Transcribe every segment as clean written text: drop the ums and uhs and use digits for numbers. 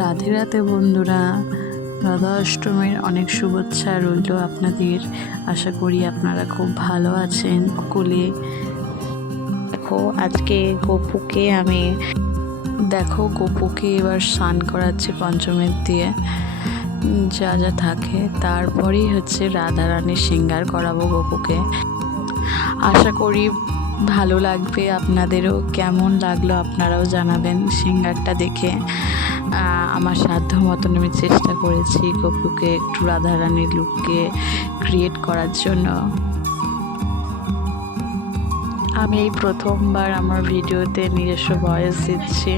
রাধে রাধে বন্ধুরা, রাধা অষ্টমীর অনেক শুভেচ্ছা রইল আপনাদের। আশা করি আপনারা খুব ভালো আছেন সকলে। দেখো আজকে গোপুকে এবার স্নান করাচ্ছি পঞ্চমীর দিয়ে যা যা থাকে, তারপরেই হচ্ছে রাধা রানীর শৃঙ্গার করাবো গোপুকে। আশা করি ভালো লাগবে আপনাদেরও। কেমন লাগলো আপনারাও জানাবেন সিঙ্গারটা দেখে। আমার সাধ্য মতন আমি চেষ্টা করেছি গপুকে একটু রাধারানীর লুককে ক্রিয়েট করার জন্য। আমি এই প্রথমবার আমার ভিডিওতে নিজস্ব ভয়েস দিচ্ছি,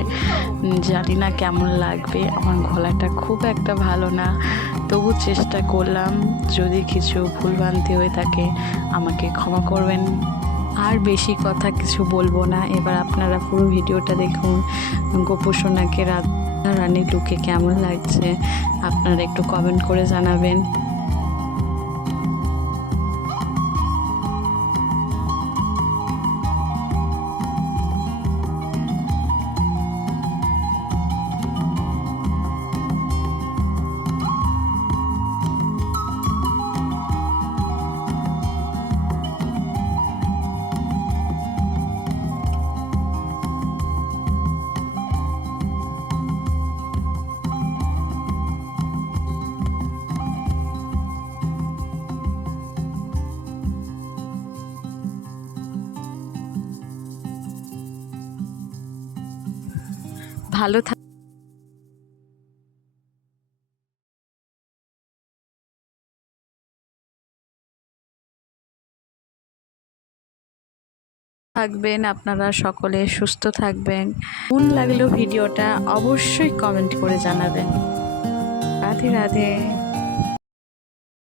জানি না কেমন লাগবে। আমার গলাটা খুব একটা ভালো না, তবু চেষ্টা করলাম। যদি কিছু ভুলভ্রান্তি হয়ে থাকে আমাকে ক্ষমা করবেন। আর বেশি কথা কিছু বলবো না, এবার আপনারা পুরো ভিডিওটা দেখুন। গোপু সোনাকে রাধা রানীর লুকে কেমন লাগছে আপনারা একটু কমেন্ট করে জানাবেন। ভালো থাকবেন আপনারা সকলে, সুস্থ থাকবেন। কেমন লাগলো ভিডিওটা অবশ্যই কমেন্ট করে জানাবেন। রাধে রাধে।